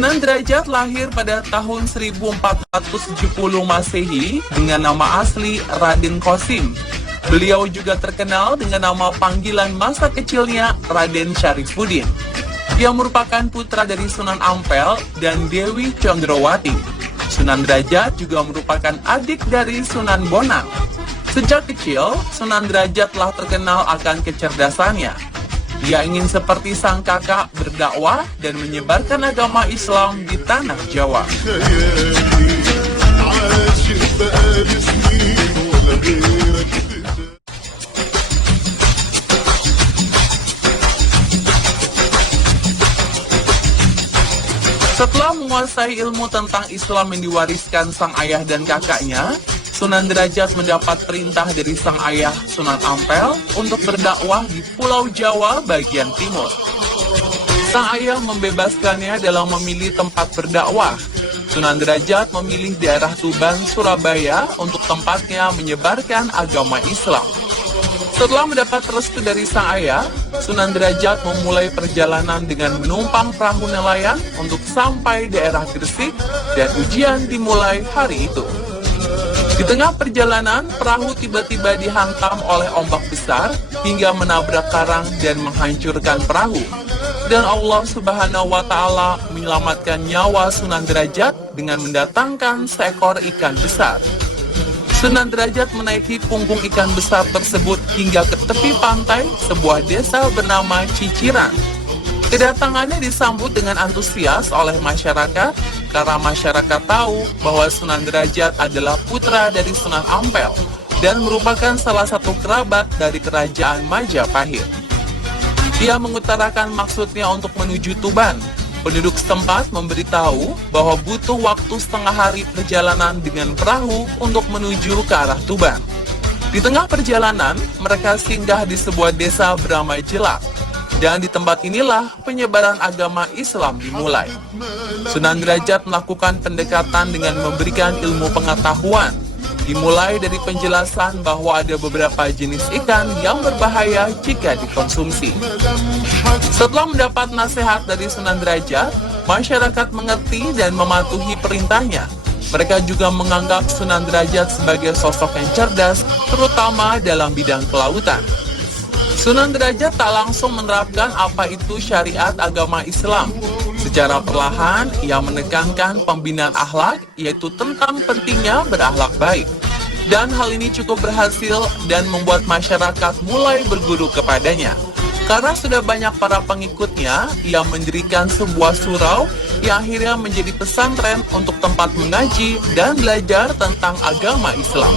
Sunan Derajat lahir pada tahun 1470 Masehi dengan nama asli Raden Qasim. Beliau juga terkenal dengan nama panggilan masa kecilnya Raden Syarifuddin. Ia merupakan putra dari Sunan Ampel dan Dewi Condrowati. Sunan Derajat juga merupakan adik dari Sunan Bonang. Sejak kecil, Sunan Derajat telah terkenal akan kecerdasannya. Ia ingin seperti sang kakak berdakwah dan menyebarkan agama Islam di tanah Jawa. Setelah menguasai ilmu tentang Islam yang diwariskan sang ayah dan kakaknya, Sunan Derajat mendapat perintah dari sang ayah Sunan Ampel untuk berdakwah di Pulau Jawa bagian timur. Sang ayah membebaskannya dalam memilih tempat berdakwah. Sunan Derajat memilih daerah Tuban, Surabaya untuk tempatnya menyebarkan agama Islam. Setelah mendapat restu dari sang ayah, Sunan Derajat memulai perjalanan dengan menumpang perahu nelayan untuk sampai daerah Gresik dan ujian dimulai hari itu. Di tengah perjalanan, perahu tiba-tiba dihantam oleh ombak besar hingga menabrak karang dan menghancurkan perahu. Dan Allah Subhanahu wa Ta'ala menyelamatkan nyawa Sunan Derajat dengan mendatangkan seekor ikan besar. Sunan Derajat menaiki punggung ikan besar tersebut hingga ke tepi pantai sebuah desa bernama Ciciran. Kedatangannya disambut dengan antusias oleh masyarakat karena masyarakat tahu bahwa Sunan Derajat adalah putra dari Sunan Ampel dan merupakan salah satu kerabat dari kerajaan Majapahit. Ia mengutarakan maksudnya untuk menuju Tuban. Penduduk setempat memberitahu bahwa butuh waktu setengah hari perjalanan dengan perahu untuk menuju ke arah Tuban. Di tengah perjalanan, mereka singgah di sebuah desa bernama Jelak. Dan di tempat inilah penyebaran agama Islam dimulai. Sunan Derajat melakukan pendekatan dengan memberikan ilmu pengetahuan. Dimulai dari penjelasan bahwa ada beberapa jenis ikan yang berbahaya jika dikonsumsi. Setelah mendapat nasihat dari Sunan Derajat, masyarakat mengerti dan mematuhi perintahnya. Mereka juga menganggap Sunan Derajat sebagai sosok yang cerdas, terutama dalam bidang kelautan. Sunan Derajat tak langsung menerapkan apa itu syariat agama Islam. Secara perlahan, ia menekankan pembinaan akhlak, yaitu tentang pentingnya berakhlak baik. Dan hal ini cukup berhasil dan membuat masyarakat mulai berguru kepadanya. Karena sudah banyak para pengikutnya, ia mendirikan sebuah surau yang akhirnya menjadi pesantren untuk tempat mengaji dan belajar tentang agama Islam.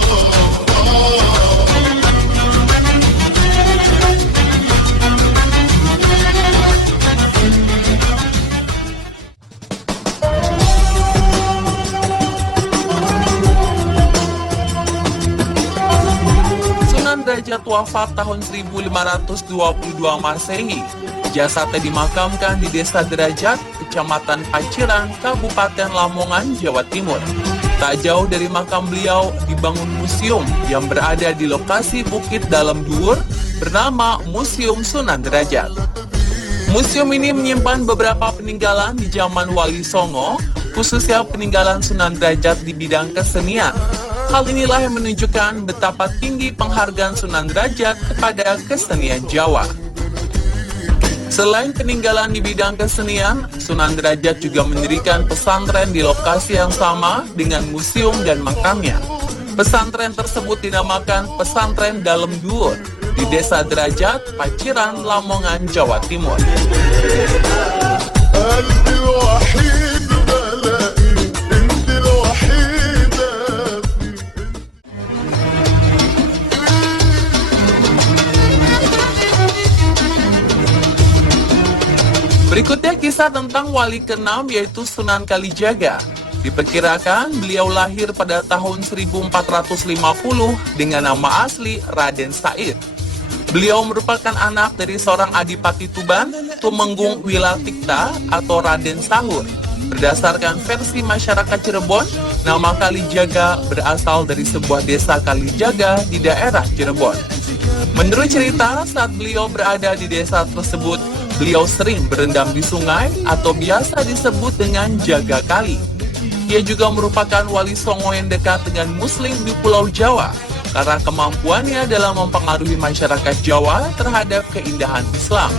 Derajat wafat tahun 1522 Masehi. Jasadnya dimakamkan di Desa Derajat, Kecamatan Paciran, Kabupaten Lamongan, Jawa Timur. Tak jauh dari makam beliau dibangun museum yang berada di lokasi Bukit Dalam Duur bernama Museum Sunan Derajat. Museum ini menyimpan beberapa peninggalan di zaman Wali Songo, khususnya peninggalan Sunan Derajat di bidang kesenian. Hal inilah yang menunjukkan betapa tinggi penghargaan Sunan Derajat kepada kesenian Jawa. Selain peninggalan di bidang kesenian, Sunan Derajat juga mendirikan pesantren di lokasi yang sama dengan museum dan makamnya. Pesantren tersebut dinamakan Pesantren Dalam Duur di Desa Derajat, Paciran, Lamongan, Jawa Timur. Berikutnya kisah tentang wali ke-6 yaitu Sunan Kalijaga. Diperkirakan beliau lahir pada tahun 1450 dengan nama asli Raden Said. Beliau merupakan anak dari seorang adipati Tuban, Tumenggung Wilatikta atau Raden Sahur. Berdasarkan versi masyarakat Cirebon, nama Kalijaga berasal dari sebuah desa Kalijaga di daerah Cirebon. Menurut cerita, saat beliau berada di desa tersebut, Beliau sering berendam di sungai atau biasa disebut dengan Jaga Kali. Ia juga merupakan wali songo yang dekat dengan Muslim di Pulau Jawa karena kemampuannya dalam mempengaruhi masyarakat Jawa terhadap keindahan Islam.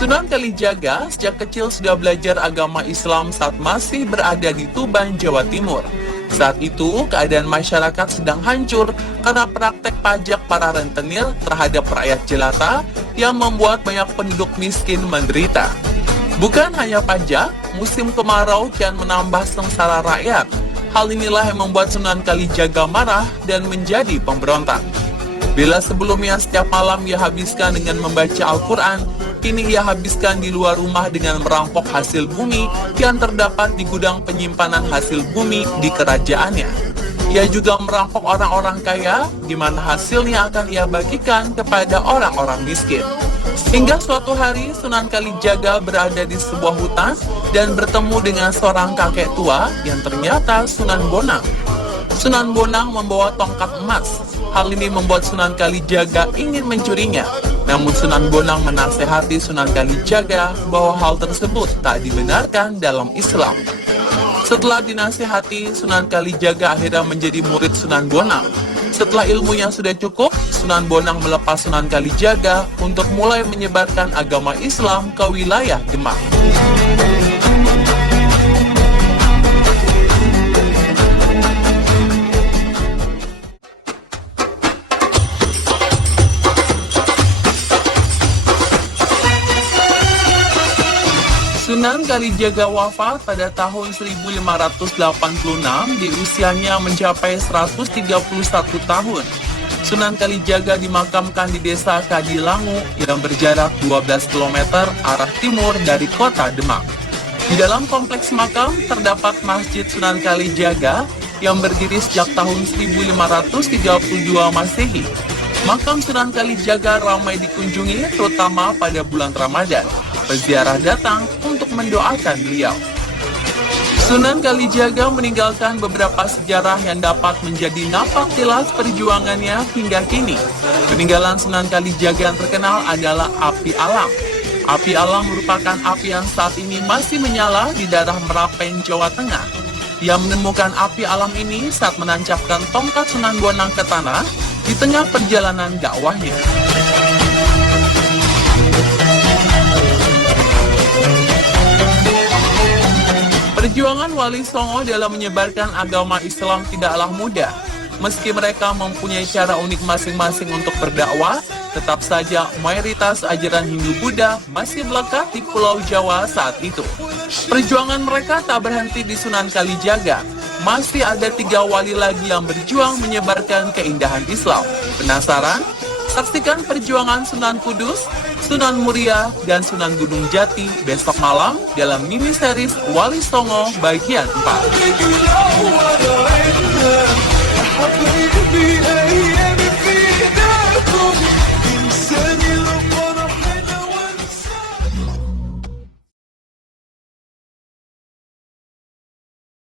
Sunan Kalijaga sejak kecil sudah belajar agama Islam saat masih berada di Tuban, Jawa Timur. Saat itu, keadaan masyarakat sedang hancur karena praktek pajak para rentenir terhadap rakyat jelata yang membuat banyak penduduk miskin menderita. Bukan hanya pajak, musim kemarau kian menambah sengsara rakyat. Hal inilah yang membuat Sunan Kalijaga marah dan menjadi pemberontak. Bila sebelumnya setiap malam ia habiskan dengan membaca Al-Quran, kini ia habiskan di luar rumah dengan merampok hasil bumi yang terdapat di gudang penyimpanan hasil bumi di kerajaannya. Ia juga merampok orang-orang kaya, di mana hasilnya akan ia bagikan kepada orang-orang miskin. Hingga suatu hari Sunan Kalijaga berada di sebuah hutan dan bertemu dengan seorang kakek tua yang ternyata Sunan Bonang. Sunan Bonang membawa tongkat emas. Hal ini membuat Sunan Kalijaga ingin mencurinya. Namun Sunan Bonang menasehati Sunan Kalijaga bahwa hal tersebut tak dibenarkan dalam Islam. Setelah dinasehati, Sunan Kalijaga akhirnya menjadi murid Sunan Bonang. Setelah ilmunya sudah cukup, Sunan Bonang melepas Sunan Kalijaga untuk mulai menyebarkan agama Islam ke wilayah Demak. Sunan Kalijaga wafat pada tahun 1586 di usianya mencapai 131 tahun. Sunan Kalijaga dimakamkan di desa Kadilangu yang berjarak 12 km arah timur dari kota Demak. Di dalam kompleks makam terdapat Masjid Sunan Kalijaga yang berdiri sejak tahun 1532 Masehi. Makam Sunan Kalijaga ramai dikunjungi terutama pada bulan Ramadan. Peziarah datang untuk mendoakan beliau. Sunan Kalijaga meninggalkan beberapa sejarah yang dapat menjadi napak tilas perjuangannya hingga kini. Peninggalan Sunan Kalijaga yang terkenal adalah api alam. Api alam merupakan api yang saat ini masih menyala di daerah Merapen, Jawa Tengah. Ia menemukan api alam ini saat menancapkan tongkat Sunan Bonang ke tanah di tengah perjalanan dakwahnya. Perjuangan Wali Songo dalam menyebarkan agama Islam tidaklah mudah. Meski mereka mempunyai cara unik masing-masing untuk berdakwah, tetap saja mayoritas ajaran Hindu-Buddha masih melekat di Pulau Jawa saat itu. Perjuangan mereka tak berhenti di Sunan Kalijaga. Masih ada 3 wali lagi yang berjuang menyebarkan keindahan Islam. Penasaran? Saksikan perjuangan Sunan Kudus, Sunan Muria, dan Sunan Gunung Jati besok malam dalam mini series Wali Songo bagian 4.